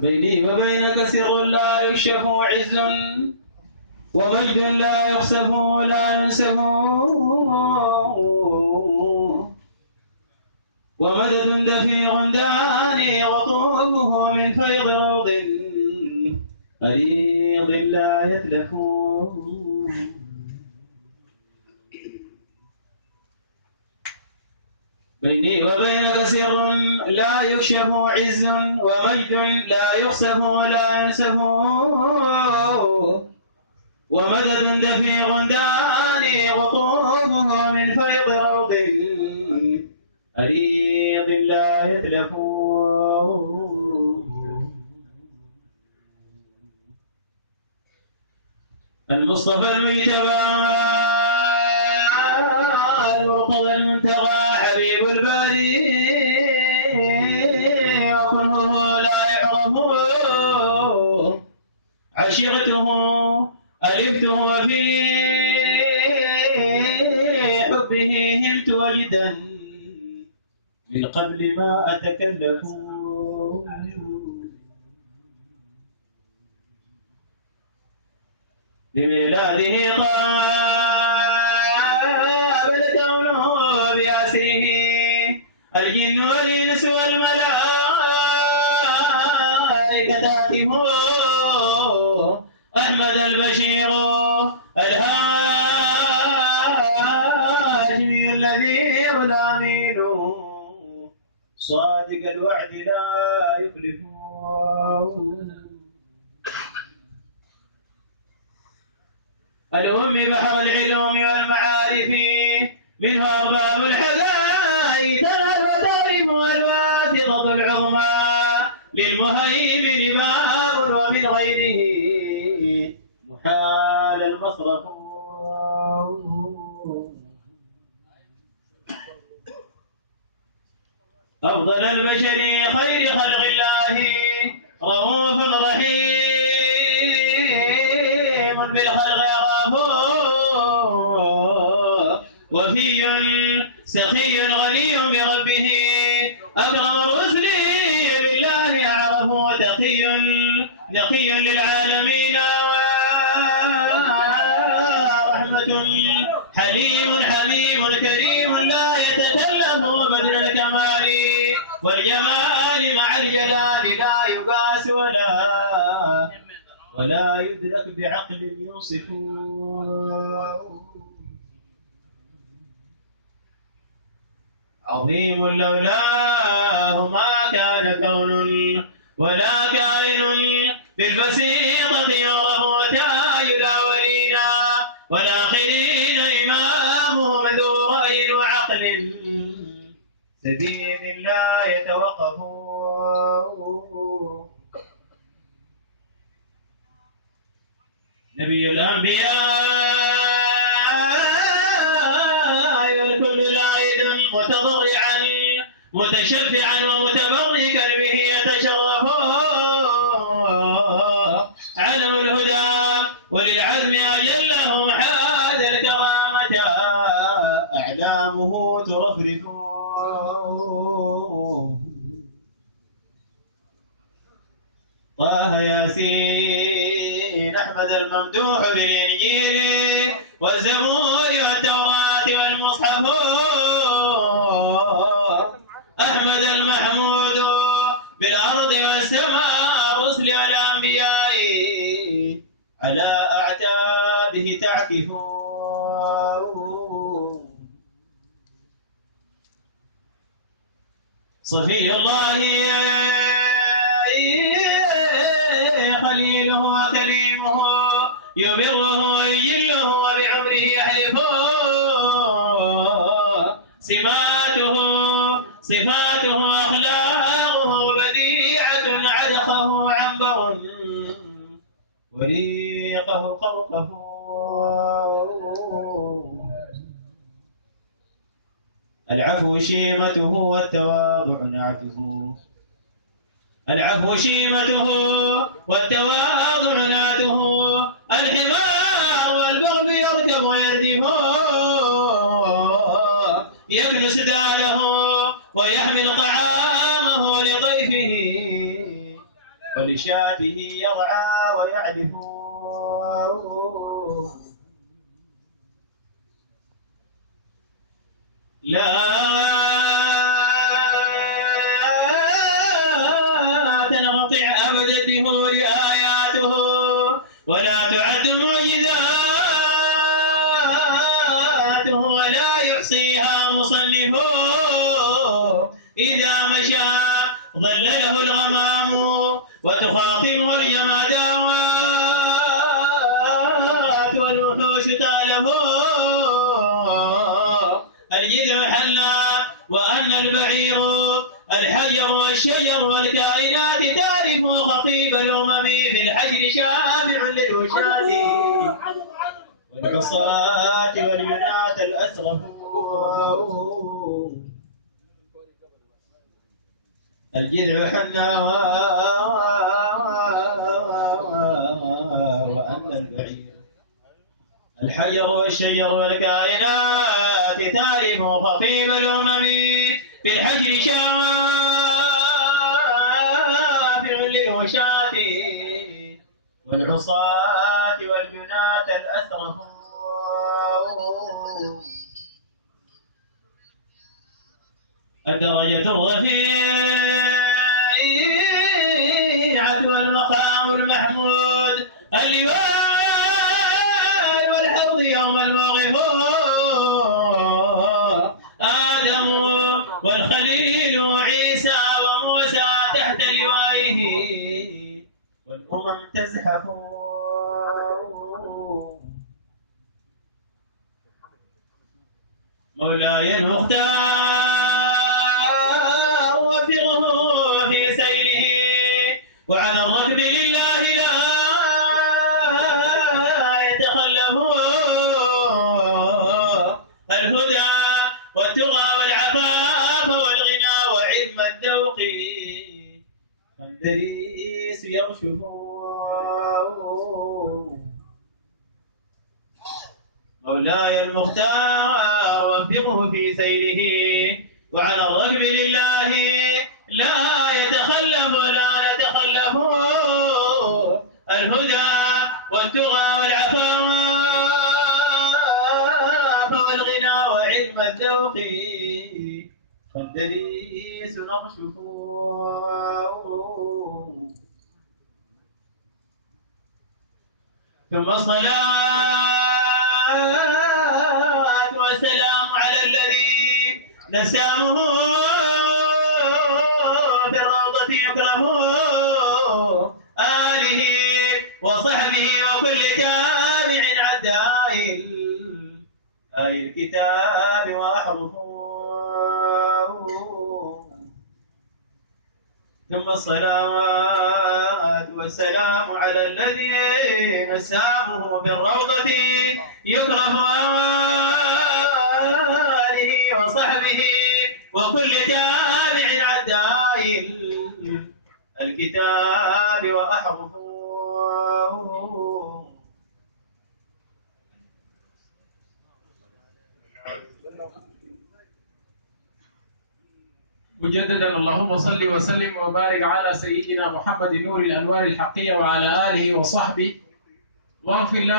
بيني وبينك سر لا يكشف عز ومجد لا يخسف لا ينسف ومدد دفيع داني وطوفه من فيض روض مريض لا يتلف بيني وبينك سر لا يكشف عز ومجد لا يخسف ولا ينسف ومدد دفيع داني وطوفه من فيض روض مريض لا يتلف المصطفى المجتبى المرتضى المنتقى حبيب الباري وكنه لا يعرف عشيرته ألفته في حبه همت وجدا من قبل ما أتكلف بميلاده قابل كونه بأسره الجن والإنس والملائكة هاتفوا أحمد البشير الهاشمي الذي الأمين صادق الوعد لا يخلف الأم بحر العلوم والمعارف منه أرباب الحقائق وتعرف الواسطة العظمى للمهيمن باب ومن غيره محال المصرف أفضل البشر خير خلق الله رؤوف رحيم بالخلق وفي سخي غني بربه أكرم الرسل بالله أعرفه تقي للعالمين ورحمة حليم حميم كريم لا يتكلم بدر الكمال والجمال مع الجلال لا يقاس ولا يدرك بعقل يوصف عظيم لولاه ما كان كون ولا كائن بالبسيطة وهو تاج الأولين والآخرين إمامهم ذو رأي وعقل سديد لا يتوقف نبي الأنبياء والكل لايد متضرعا متشفعا ومتبركا به يتشرف علم الهدى وللعزم أجلهم حاد الكرامة أعلامه ترفرف طه ياسين أحمد الممدوح بالإنجيل والزبور والتوراة والمصحف أحمد المحمود بالأرض والسماء رسل والأنبياء على أعتابه تعكف صفي الله خليله وكليمه يبره ويجله وبعمره يحلفه صفاته أخلاقه بديعة عدقه عنبر وريقه خرقه العفو شيمته والتواضع نعته العفو شيمته والتواضع نعته الحمار والبغض يركب ويردف يكنس داره ويحمل طعامه لضيفه لا تنقطع أبد الدهور آياته ولا تعد معجزاته ولا يحصيها مصنف إذا مشى ظلله الغمام وتخاطمه الجمادات والوحوش تالف الجذع حلى وأن البعير الحجر والشجر والكائنات تعرف خطيب الأمم في الحجر شافع للوشاة والعصاة واليناة الأسرف الجذع حنى وأن البعير الحجر والشجر والكائنات تعرف خطيب الأمم في الحجر شافع للوشاة والعصاة والجناة الأسرف الدرجة الرفيعة والمقام المحمود اللواء والحوض يوم الموقف آدم والخليل وعيسى وموسى تحت لوائه والأمم تزحف مولاي المختار وفقه في سيره وعلى الركب لله لا يتخلف الهدى والتقى والعفاف والغنى وعلم الذوق الدريس يرشف مولاي المختار وفقه في سيره وعلى الركب لله لا يتخلف ولا نتخلف الهدى والتقى والعفاف والغنى وعلم الذوق فالدريس نرشف ثم الصلاة والسلام على الذي نسامه بالروضة يكرم آله وصحبه وكل تابع عداء الكتاب وأحرفه ثم الصلاة والسلام على الذي نسامه بالروضة يكرم آله وصحبه وكل تابع عداء الكتاب وأحرفه مجددا اللهم صل وسلم وبارك على سيدنا محمد نور الأنوار الحقية وعلى آله وصحبه واغفر لنا